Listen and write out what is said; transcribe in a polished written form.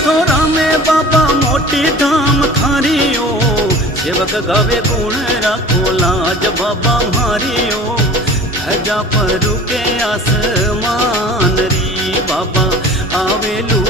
થોરા में बाबा मोटी धाम थारियो सेवक गावे गुण राखो लाज बाबा मारियो धजा पर रुके आसमान री बाबा आवेलू